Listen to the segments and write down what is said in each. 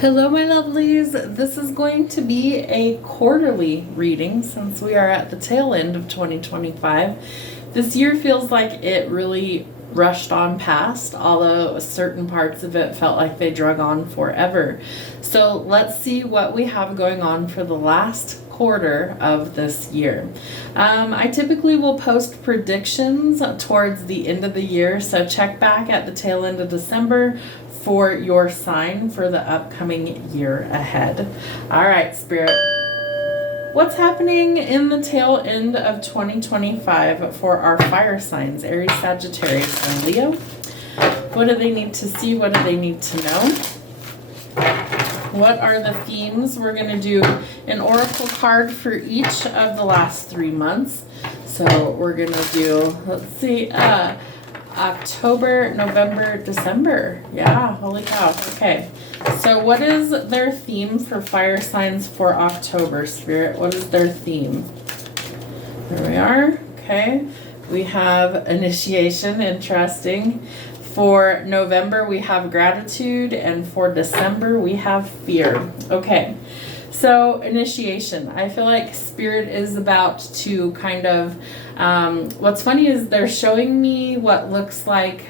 Hello, my lovelies. This is going to be a quarterly reading since we are at the tail end of 2025. This year feels like it really rushed on past, although certain parts of it felt like they drug on forever. So let's see what we have going on for the last quarter of this year. I typically will post predictions towards the end of the year, so check back at the tail end of December for your sign for the upcoming year ahead. All right, Spirit. What's happening in the tail end of 2025 for our fire signs, Aries, Sagittarius, and Leo? What do they need to see? What do they need to know? What are the themes? We're going to do an oracle card for each of the last 3 months. So we're going to do, let's see, October, November, December. Yeah, holy cow. Okay. So what is their theme for fire signs for October, Spirit? What is their theme? There we are. Okay. We have initiation. Interesting. For November, we have gratitude. And for December, we have fear. Okay. So initiation, I feel like Spirit is about to kind of, what's funny is they're showing me what looks like,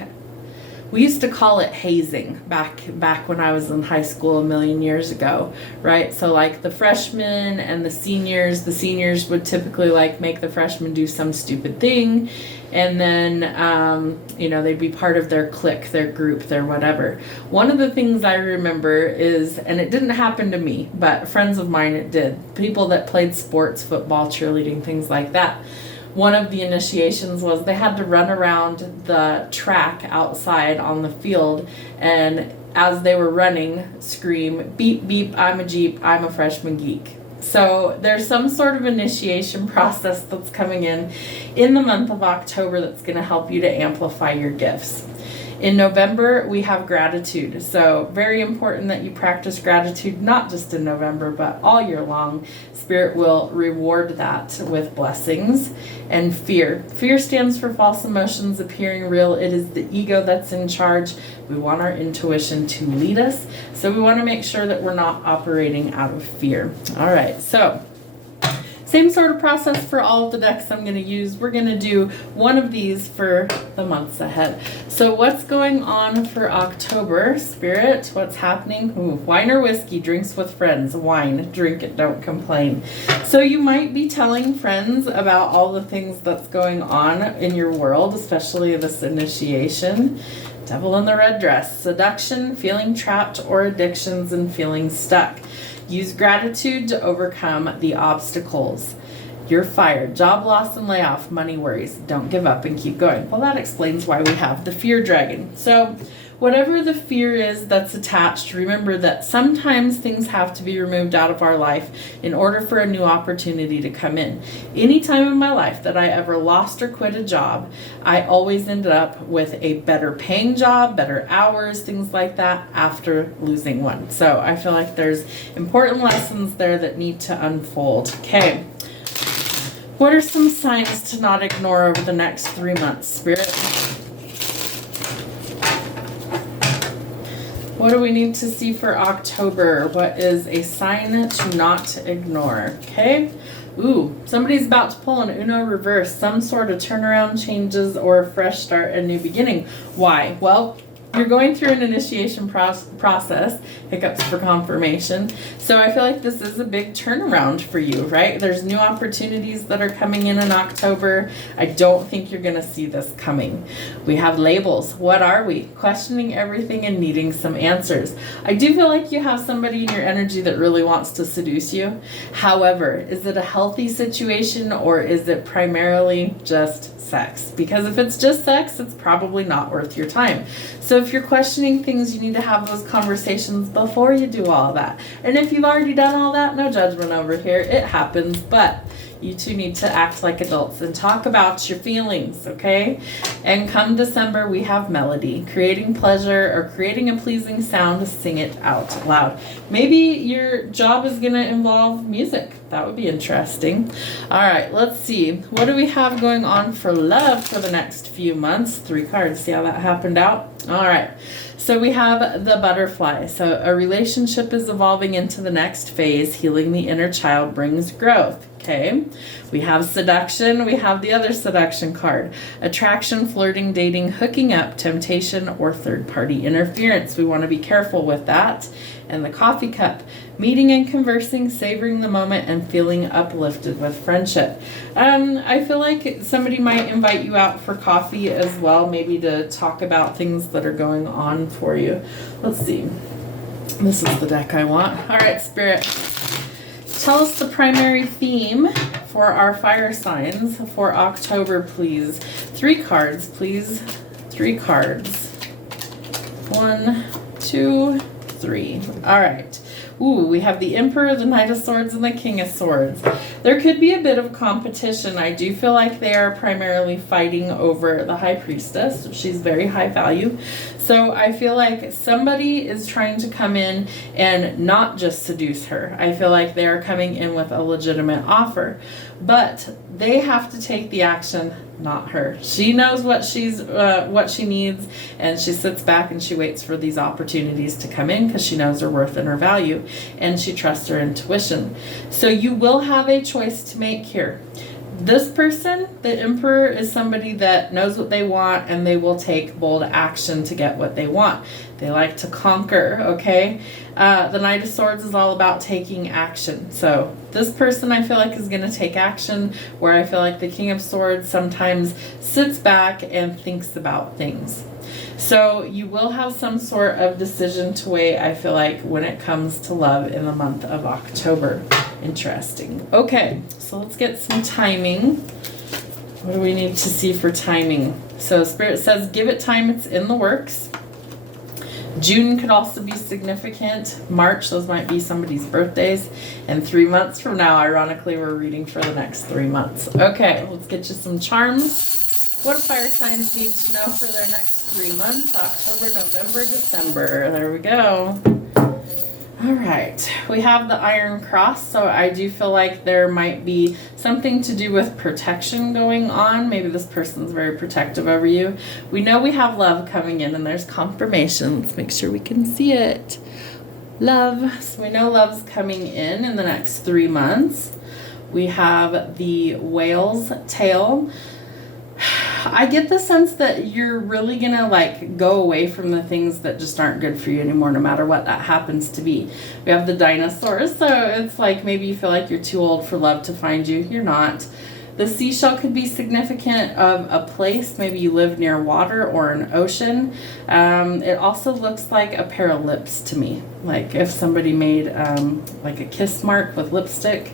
we used to call it hazing back when I was in high school a million years ago, right? So like the freshmen and the seniors would typically like make the freshmen do some stupid thing. And then, they'd be part of their clique, their group, their whatever. One of the things I remember is, and it didn't happen to me, but friends of mine it did. People that played sports, football, cheerleading, things like that. One of the initiations was they had to run around the track outside on the field, and as they were running, scream, beep, beep, I'm a Jeep, I'm a freshman geek. So there's some sort of initiation process that's coming in the month of October that's going to help you to amplify your gifts. In November, we have gratitude. So very important that you practice gratitude, not just in November, but all year long. Spirit will reward that with blessings. And fear. Fear stands for false emotions appearing real. It is the ego that's in charge. We want our intuition to lead us. So we want to make sure that we're not operating out of fear. All right, so same sort of process for all of the decks I'm going to use. We're going to do one of these for the months ahead. So what's going on for October, Spirit? What's happening? Ooh, wine or whiskey, drinks with friends. Wine, drink it, don't complain. So you might be telling friends about all the things that's going on in your world, especially this initiation. Devil in the red dress, seduction, feeling trapped, or addictions and feeling stuck. Use gratitude to overcome the obstacles. You're fired. Job loss and layoff. Money worries. Don't give up and keep going. Well, that explains why we have the fear dragon. So whatever the fear is that's attached, remember that sometimes things have to be removed out of our life in order for a new opportunity to come in. Any time in my life that I ever lost or quit a job, I always ended up with a better paying job, better hours, things like that after losing one. So I feel like there's important lessons there that need to unfold. Okay. What are some signs to not ignore over the next 3 months, Spirit? What do we need to see for October? What is a sign to not ignore? Okay. Ooh, somebody's about to pull an Uno reverse. Some sort of turnaround, changes, or a fresh start, a new beginning. Why? Well, you're going through an initiation process, hiccups for confirmation. So I feel like this is a big turnaround for you, right? There's new opportunities that are coming in October. I don't think you're going to see this coming. We have labels. What are we? Questioning everything and needing some answers. I do feel like you have somebody in your energy that really wants to seduce you. However, is it a healthy situation or is it primarily just sex? Because if it's just sex, it's probably not worth your time. So if you're questioning things, you need to have those conversations before you do all that. And if you've already done all that, no judgment over here. It happens, but you two need to act like adults and talk about your feelings, okay? And come December, we have melody. Creating pleasure or creating a pleasing sound, sing it out loud. Maybe your job is going to involve music. That would be interesting. All right, let's see. What do we have going on for love for the next few months? 3 cards. See how that happened out? All right. So we have the butterfly. So a relationship is evolving into the next phase. Healing the inner child brings growth. Okay. We have seduction. We have the other seduction card. Attraction, flirting, dating, hooking up, temptation, or third-party interference. We want to be careful with that. And the coffee cup. Meeting and conversing, savoring the moment, and feeling uplifted with friendship. I feel like somebody might invite you out for coffee as well, maybe to talk about things that are going on for you. Let's see. This is the deck I want. All right, Spirit. Tell us the primary theme for our fire signs for October, please. 3 cards, please. 3 cards. 1, 2, 3. All right. Ooh, we have the Emperor, the Knight of Swords, and the King of Swords. There could be a bit of competition. I do feel like they are primarily fighting over the High Priestess. She's very high value. So I feel like somebody is trying to come in and not just seduce her. I feel like they are coming in with a legitimate offer. But they have to take the action, not her. She knows what she needs, and she sits back and she waits for these opportunities to come in because she knows her worth and her value, and she trusts her intuition. So you will have a choice to make here. This person, the Emperor, is somebody that knows what they want, and they will take bold action to get what they want. They like to conquer, okay? The Knight of Swords is all about taking action. So this person, I feel like, is going to take action, where I feel like the King of Swords sometimes sits back and thinks about things. So you will have some sort of decision to weigh, I feel like, when it comes to love in the month of October. Interesting. Okay, so let's get some timing. What do we need to see for timing? So Spirit says, give it time, it's in the works. June could also be significant. March, those might be somebody's birthdays. And 3 months from now, ironically, we're reading for the next 3 months. Okay, let's get you some charms. What do fire signs need to know for their next 3 months? October, November, December. There we go. All right, we have the Iron Cross, so I do feel like there might be something to do with protection going on. Maybe this person's very protective over you. We know we have love coming in, and there's confirmation. Let's make sure we can see it. Love. So we know love's coming in the next 3 months. We have the Whale's Tail. I get the sense that you're really going to like go away from the things that just aren't good for you anymore, no matter what that happens to be. We have the Dinosaurs, so it's like maybe you feel like you're too old for love to find you. You're not. The Seashell could be significant of a place. Maybe you live near water or an ocean. It also looks like a pair of lips to me. Like if somebody made like a kiss mark with lipstick.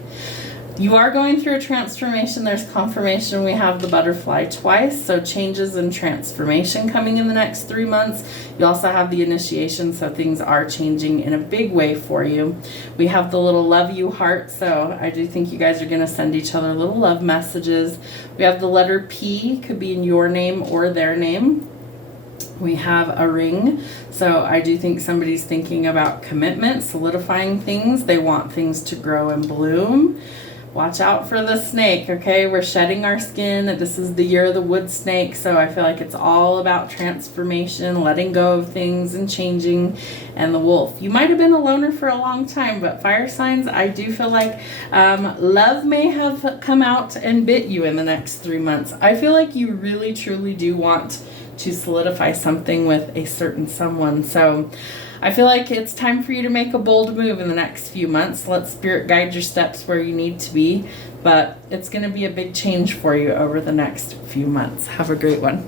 You are going through a transformation. There's confirmation. We have the Butterfly twice, so changes and transformation coming in the next 3 months. You also have the Initiation, so things are changing in a big way for you. We have the little love you heart, so I do think you guys are going to send each other little love messages. We have the letter P, could be in your name or their name. We have a ring, so I do think somebody's thinking about commitment, solidifying things. They want things to grow and bloom. Watch out for the snake, okay? We're shedding our skin. This is the year of the wood snake, so I feel like it's all about transformation, letting go of things and changing. And the wolf. You might have been a loner for a long time, but fire signs, I do feel like love may have come out and bit you in the next 3 months. I feel like you really, truly do want to solidify something with a certain someone. So I feel like it's time for you to make a bold move in the next few months. Let Spirit guide your steps where you need to be, but it's going to be a big change for you over the next few months. Have a great one.